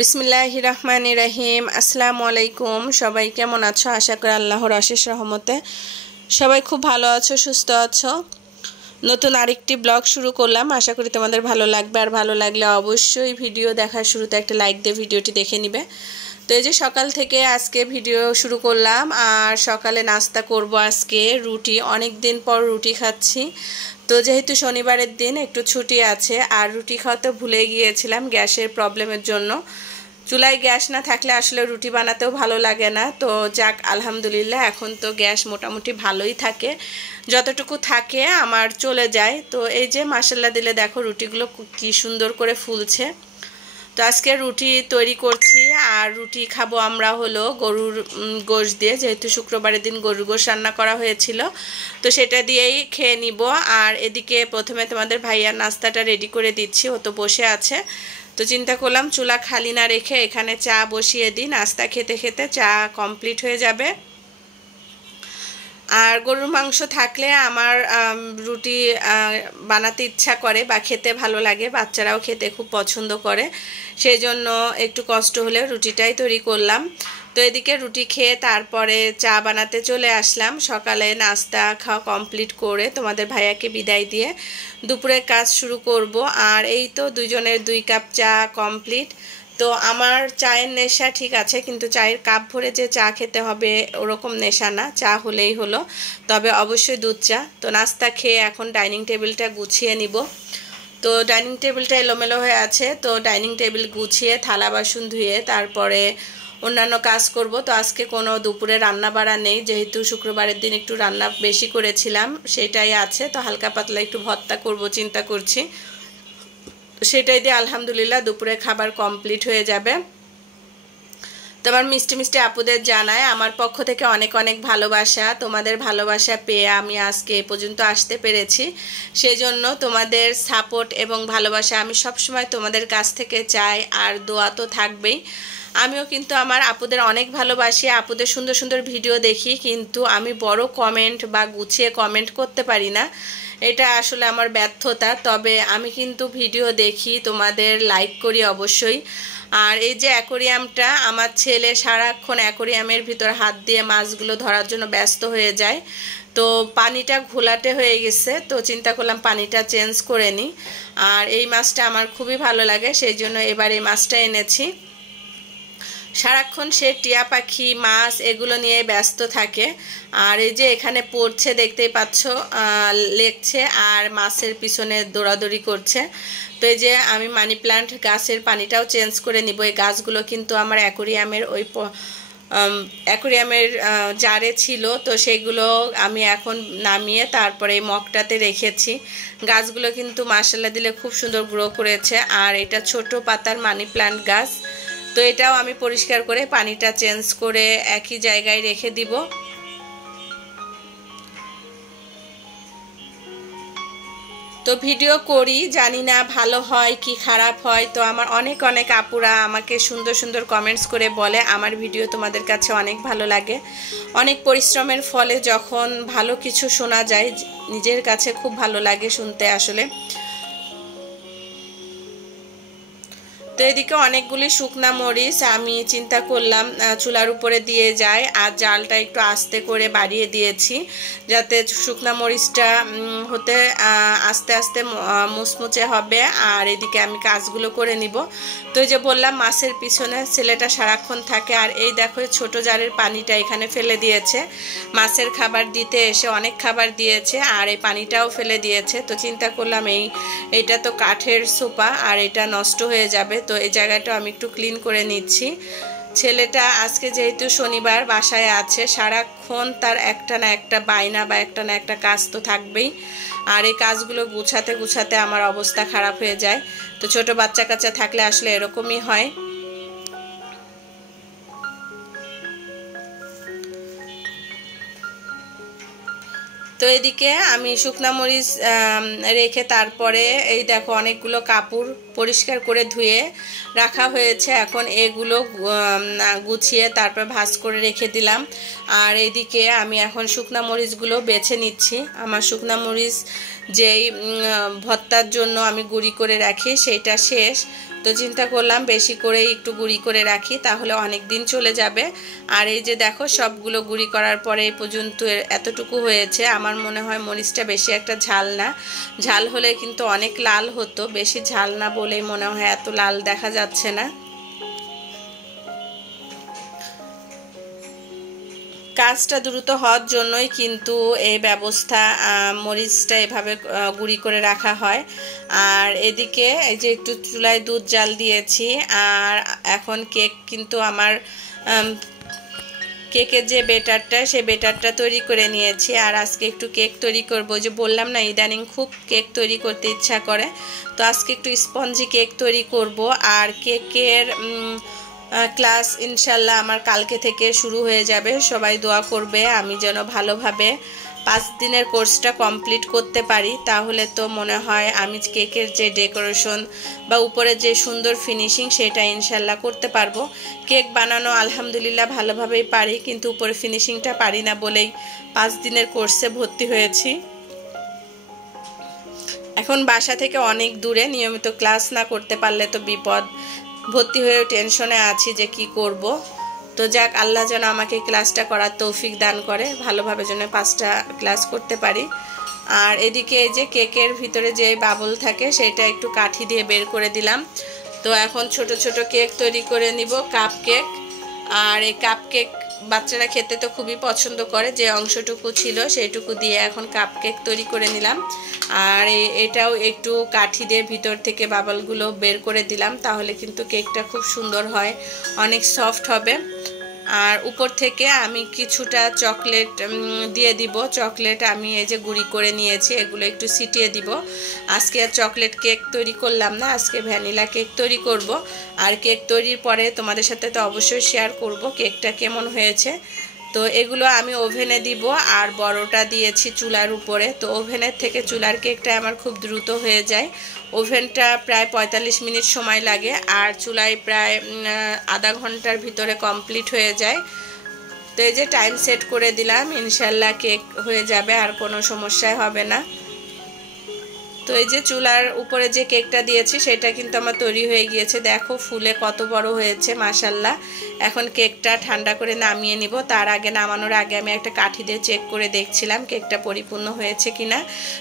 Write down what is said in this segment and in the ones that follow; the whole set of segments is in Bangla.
বিসমিল্লাহির রহমানির রহিম। আসসালামু আলাইকুম। সবাই কেমন আছো? আশা করি আল্লাহর অশেষ রহমতে সবাই খুব ভালো আছো, সুস্থ আছো। নতুন আরেকটি ব্লগ শুরু করলাম, আশা করি তোমাদের ভালো লাগবে। আর ভালো লাগলে অবশ্যই ভিডিও দেখার শুরুতে একটা লাইক দিয়ে ভিডিওটি দেখে নিবে। তো এই যে সকাল থেকে আজকে ভিডিও শুরু করলাম, আর সকালে নাস্তা করব আজকে রুটি। অনেক দিন পর রুটি খাচ্ছি, তো যেহেতু শনিবারের দিন একটু ছুটি আছে, আর রুটি খাওয়াতে ভুলে গিয়েছিলাম গ্যাসের প্রবলেমের জন্য। চুলায় গ্যাস না থাকলে আসলে রুটি বানাতেও ভালো লাগে না। তো যাক, আলহামদুলিল্লাহ এখন তো গ্যাস মোটামুটি ভালোই থাকে, যতটুকু থাকে আমার চলে যায়। তো এই যে মাশাল্লাহ দিলে দেখো রুটিগুলো কি সুন্দর করে ফুলছে। তো আজকে রুটি তৈরি করছি, আর রুটি খাবো আমরা হলো গরুর গোশ দিয়ে, যেহেতু শুক্রবারের দিন গরুর গোশ রান্না করা হয়েছিল, তো সেটা দিয়েই খেয়ে নিব। আর এদিকে প্রথমে তোমাদের ভাইয়ার নাস্তাটা রেডি করে দিচ্ছি, ও তো বসে আছে। তো চিন্তা করলাম চুলা খালি না রেখে এখানে চা বসিয়ে দিই, নাস্তা খেতে খেতে চা কমপ্লিট হয়ে যাবে। আর গরুর মাংস থাকলে আমার রুটি বানাতে ইচ্ছা করে বা খেতে ভালো লাগে, বাচ্চারাও খেতে খুব পছন্দ করে, সেই জন্য একটু কষ্ট হলেও রুটিটাই তৈরি করলাম। তো এদিকে রুটি খেয়ে তারপরে চা বানাতে চলে আসলাম। সকালে নাস্তা খাওয়া কমপ্লিট করে তোমাদের ভাইয়াকে বিদায় দিয়ে দুপুরের কাজ শুরু করব। আর এই তো দুজনের 2 কাপ চা কমপ্লিট। তো আমার চায়ের নেশা ঠিক আছে, কিন্তু চায়ের কাপ ভরে যে চা খেতে হবে ওরকম নেশা না, চা হলেই হলো, তবে অবশ্যই দুধ চা। তো নাস্তা খেয়ে এখন ডাইনিং টেবিলটা গুছিয়ে নিব। তো ডাইনিং টেবিলটা এলোমেলো হয়ে আছে, তো ডাইনিং টেবিল গুছিয়ে থালা বাসন ধুয়ে তারপরে অন্যান্য কাজ করব। তো আজকে কোনো দুপুরে রান্না বাড়া নেই, যেহেতু শুক্রবারের দিন একটু রান্না বেশি করেছিলাম সেটাই আছে। তো হালকা পাতলা একটু ভর্তা করব চিন্তা করছি, সেটাই দিয়ে আলহামদুলিল্লাহ দুপুরে খাবার কমপ্লিট হয়ে যাবে। তোমার মিষ্টি মিষ্টি আপুদের জানায় আমার পক্ষ থেকে অনেক অনেক ভালোবাসা। তোমাদের ভালোবাসা পেয়ে আমি আজকে এ পর্যন্ত আসতে পেরেছি, সেজন্য তোমাদের সাপোর্ট এবং ভালোবাসা আমি সবসময় তোমাদের কাছ থেকে চাই, আর দোয়া তো থাকবেই। আমিও কিন্তু আমার আপুদের অনেক ভালোবাসি, আপুদের সুন্দর সুন্দর ভিডিও দেখি, কিন্তু আমি বড় কমেন্ট বা গুছিয়ে কমেন্ট করতে পারি না, এটা আসলে আমার ব্যর্থতা। তবে আমি কিন্তু ভিডিও দেখি, তোমাদের লাইক করি অবশ্যই। আর এই যে অ্যাকোরিয়ামটা, আমার ছেলে সারাক্ষণ অ্যাকোরিয়ামের ভিতর হাত দিয়ে মাছগুলো ধরার জন্য ব্যস্ত হয়ে যায়। তো পানিটা ঘোলাটে হয়ে গেছে, তো চিন্তা করলাম পানিটা চেঞ্জ করে নিই। আর এই মাছটা আমার খুবই ভালো লাগে, সেই জন্য এবার এই মাছটা এনেছি। সারাক্ষণ সে টিয়া পাখি মাছ এগুলো নিয়ে ব্যস্ত থাকে। আর এই যে এখানে পড়ছে দেখতেই পাচ্ছ, লেখছে আর মাছের পিছনে দৌড়াদৌড়ি করছে। তো এই যে আমি মানি প্ল্যান্ট গাছের পানিটাও চেঞ্জ করে নিব। এই গাছগুলো কিন্তু আমার অ্যাকোরিয়ামের অ্যাকোরিয়ামের জারে ছিল, তো সেগুলো আমি এখন নামিয়ে তারপরে এই মগটাতে রেখেছি। গাছগুলো কিন্তু মাশাআল্লাহ দিলে খুব সুন্দর গ্রো করেছে। আর এটা ছোট পাতার মানি প্ল্যান্ট গাছ, তো এটাও আমি পরিষ্কার করে পানিটা চেঞ্জ করে একই জায়গায় রেখে দিব। তো ভিডিও করি, জানি না ভালো হয় কি খারাপ হয়। তো আমার অনেক অনেক আপুরা আমাকে সুন্দর সুন্দর কমেন্টস করে বলে আমার ভিডিও তোমাদের কাছে অনেক ভালো লাগে। অনেক পরিশ্রমের ফলে যখন ভালো কিছু শোনা যায়, নিজের কাছে খুব ভালো লাগে শুনতে আসলে। তো এদিকে অনেকগুলি শুকনা মরিচ আমি চিন্তা করলাম চুলার উপরে দিয়ে যায়, আর জালটা একটু আস্তে করে বাড়িয়ে দিয়েছি, যাতে শুকনা মরিচটা হতে আস্তে আস্তে মুচমুচে হবে। আর এদিকে আমি কাজগুলো করে নিব। তো এই যে বললাম মাছের পিছনে ছেলেটা সারাক্ষণ থাকে। আর এই দেখো ছোট জারের পানিটা এখানে ফেলে দিয়েছে, মাছের খাবার দিতে এসে অনেক খাবার দিয়েছে, আর এই পানিটাও ফেলে দিয়েছে। তো চিন্তা করলাম এইটা তো কাঠের সোফা, আর এটা নষ্ট হয়ে যাবে, তো এই জায়গাটা আমি একটু ক্লিন করে নিচ্ছি। ছেলেটা আজকে যেহেতু শনিবার বাসায় আছে, সারাক্ষণ তার একটা না একটা বায়না বা একটা না একটা কাজ তো থাকবেই। আর এই কাজগুলো গুছাতে গুছাতে আমার অবস্থা খারাপ হয়ে যায়। তো ছোট বাচ্চা কাচ্চা থাকলে আসলে এরকমই হয়। তো এদিকে আমি শুকনা মরিচ রেখে তারপরে এই দেখো অনেকগুলো কাপড় পরিষ্কার করে ধুয়ে রাখা হয়েছে। এখন এগুলো গুছিয়ে তারপর ভাঁজ করে রেখে দিলাম। আর এদিকে আমি এখন শুকনা মরিচগুলো বেছে নিচ্ছি। আমার শুকনা মরিচ যেই ভর্তার জন্য আমি গুঁড়ি করে রাখি সেটা শেষ, তো চিন্তা করলাম বেশি করে একটু গুঁড়ি করে রাখি, তাহলে অনেক দিন চলে যাবে। আর এই যে দেখো সবগুলো গুঁড়ি করার পরে এই পর্যন্ত এতটুকু হয়েছে। আমার মনে হয় মরিচটা বেশি একটা ঝাল না, ঝাল হলে কিন্তু অনেক লাল হতো, বেশি ঝাল না বলেই মনে হয় এত লাল দেখা যাচ্ছে না। কাজটা দ্রুত হওয়ার জন্যই কিন্তু এই ব্যবস্থা, মরিচটা এভাবে গুঁড়ি করে রাখা হয়। আর এদিকে এই যে একটু চুলায় দুধ জাল দিয়েছি। আর এখন কেক কিন্তু আমার কেকের যে বেটারটা সে বেটারটা তৈরি করে নিয়েছি। আর আজকে একটু কেক তৈরি করব, যে বললাম না ইদানিং খুব কেক তৈরি করতে ইচ্ছা করে, তো আজকে একটু স্পঞ্জি কেক তৈরি করব। আর কেকের ক্লাস ইনশাল্লাহ আমার কালকে থেকে শুরু হয়ে যাবে। সবাই দোয়া করবে আমি যেন ভালোভাবে 5 দিনের কোর্সটা কমপ্লিট করতে পারি, তাহলে তো মনে হয় আমি কেকের যে ডেকোরেশন বা উপরে যে সুন্দর ফিনিশিং সেটা ইনশাল্লাহ করতে পারবো। কেক বানানো আলহামদুলিল্লাহ ভালোভাবেই পারি, কিন্তু উপরে ফিনিশিংটা পারি না বলেই 5 দিনের কোর্সে ভর্তি হয়েছি। এখন বাসা থেকে অনেক দূরে, নিয়মিত ক্লাস না করতে পারলে তো বিপদ, ভর্তি হয়ে টেনশনে আছি যে কি করব। তো যাক, আল্লাহ যেন আমাকে ক্লাসটা করার তৌফিক দান করে, ভালোভাবে যেন 5টা ক্লাস করতে পারি। আর এদিকে এই যে কেকের ভিতরে যে বাবল থাকে সেটা একটু কাঠি দিয়ে বের করে দিলাম। তো এখন ছোট ছোট কেক তৈরি করে নিব, কাপ কেক। আর এই কাপ কেক বাচ্চারা খেতে তো খুবই পছন্দ করে, যে অংশটুকু ছিল সেইটুকু দিয়ে এখন কাপ কেক তৈরি করে নিলাম। আর এটাও একটু কাঠি দিয়ে ভিতর থেকে বাবলগুলো বের করে দিলাম, তাহলে কিন্তু কেকটা খুব সুন্দর হয়, অনেক সফট হবে। আর উপর থেকে আমি কিছুটা চকলেট দিয়ে দিব। চকলেট আমি এই যে গুঁড়ি করে নিয়েছি, এগুলো একটু ছিটিয়ে দিব। আজকে আর চকলেট কেক তৈরি করলাম না, আজকে ভ্যানিলা কেক তৈরি করব। আর কেক তৈরির পরে তোমাদের সাথে তো অবশ্যই শেয়ার করব কেকটা কেমন হয়েছে। তো এগুলো আমি ওভেনে দিব। আর বড়টা দিয়েছি চুলার উপরে, তো ওভেনের থেকে চুলার কেকটা আমার খুব দ্রুত হয়ে যায়। ওভেনটা প্রায় 45 মিনিট সময় লাগে, আর চুলায় প্রায় আধা ঘন্টার ভিতরে কমপ্লিট হয়ে যায়। তো এই যে টাইম সেট করে দিলাম, ইনশাল্লাহ কেক হয়ে যাবে, আর কোনো সমস্যাই হবে না। তো এই যে চুলার উপরে যে কেকটা দিয়েছি সেটা কিন্তু আমার তৈরি হয়ে গিয়েছে, দেখো ফুলে কত বড় হয়েছে মাশাল্লাহ। এখন কেকটা ঠান্ডা করে নামিয়ে নিব। তার আগে, নামানোর আগে আমি একটা কাঠি দিয়ে চেক করে দেখছিলাম কেকটা পরিপূর্ণ হয়েছে কিনা।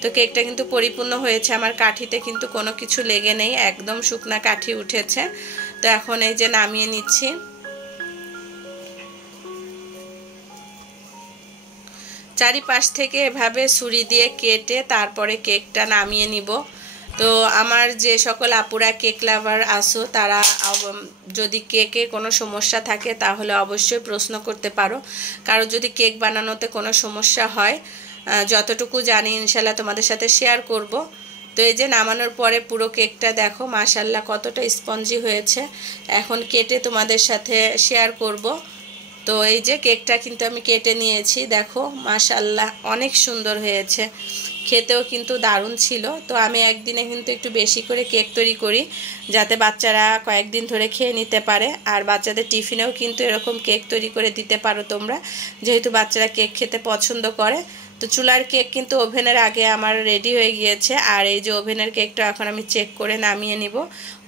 তো কেকটা কিন্তু পরিপূর্ণ হয়েছে, আমার কাঠিতে কিন্তু কোনো কিছু লেগে নেই, একদম শুকনা কাঠি উঠেছে। তো এখন এই যে নামিয়ে নিচ্ছি। চারিপাশ থেকে এভাবে ছুরি দিয়ে কেটে তারপরে কেকটা নামিয়ে নিব। তো আমার যে সকল আপুরা কেক লাভার আছো, তারা যদি কেকে কোনো সমস্যা থাকে তাহলে অবশ্যই প্রশ্ন করতে পারো। কারো যদি কেক বানানোতে কোনো সমস্যা হয়, যতটুকু জানি ইনশাল্লাহ তোমাদের সাথে শেয়ার করব। তো এই যে নামানোর পরে পুরো কেকটা দেখো মাশাল্লাহ কতটা স্পঞ্জি হয়েছে, এখন কেটে তোমাদের সাথে শেয়ার করব। তো এই যে কেকটা কিন্তু আমি কেটে নিয়েছি, দেখো মাশাল্লাহ অনেক সুন্দর হয়েছে, খেতেও কিন্তু দারুণ ছিল। তো আমি একদিনে কিন্তু একটু বেশি করে কেক তৈরি করি, যাতে বাচ্চারা কয়েকদিন ধরে খেয়ে নিতে পারে। আর বাচ্চাদের টিফিনেও কিন্তু এরকম কেক তৈরি করে দিতে পারো তোমরা, যেহেতু বাচ্চারা কেক খেতে পছন্দ করে। তো চুলার কেক কিন্তু ওভেনের আগে আমার রেডি হয়ে গিয়েছে। আর এই যে ওভেনের কেকটা এখন আমি চেক করে নামিয়ে নিব।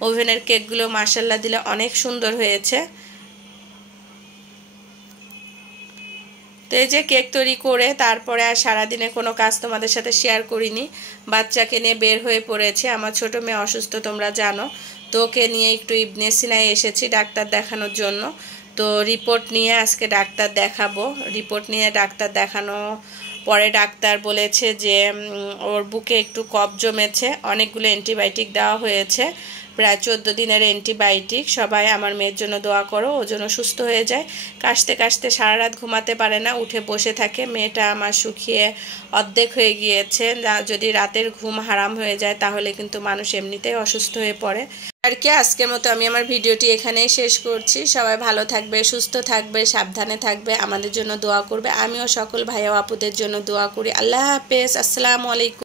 ওভেনের কেকগুলো মাশাল্লাহ দিলে অনেক সুন্দর হয়েছে। তো এই যে কেক তৈরি করে তারপরে আর সারাদিনে কোনো কাজ তোমাদের সাথে শেয়ার করিনি, বাচ্চাকে নিয়ে বের হয়ে পড়েছে। আমার ছোট মেয়ে অসুস্থ তোমরা জানো, তো ওকে নিয়ে একটু ইবনে সিনায় এসেছি ডাক্তার দেখানোর জন্য। তো রিপোর্ট নিয়ে আজকে ডাক্তার দেখাবো। রিপোর্ট নিয়ে ডাক্তার দেখানো পরে ডাক্তার বলেছে যে ওর বুকে একটু কফ জমেছে, অনেকগুলো অ্যান্টিবায়োটিক দেওয়া হয়েছে, প্রায় 14 দিনের অ্যান্টিবায়োটিক। সবাই আমার মেয়ের জন্য দোয়া করো, ও যেন সুস্থ হয়ে যায়। কাশতে কাশতে সারা রাত ঘুমাতে পারে না, উঠে বসে থাকে। মেয়েটা আমার শুকিয়ে অর্ধেক হয়ে গিয়েছে। যদি রাতের ঘুম হারাম হয়ে যায় তাহলে কিন্তু মানুষ এমনিতেই অসুস্থ হয়ে পড়ে। আর কি, আজকের মতো আমি আমার ভিডিওটি এখানেই শেষ করছি। সবাই ভালো থাকবে, সুস্থ থাকবে, সাবধানে থাকবে, আমাদের জন্য দোয়া করবে। আমিও সকল ভাই ও আপুদের জন্য দোয়া করি। আল্লাহ হাফেজ, আসসালামু আলাইকুম।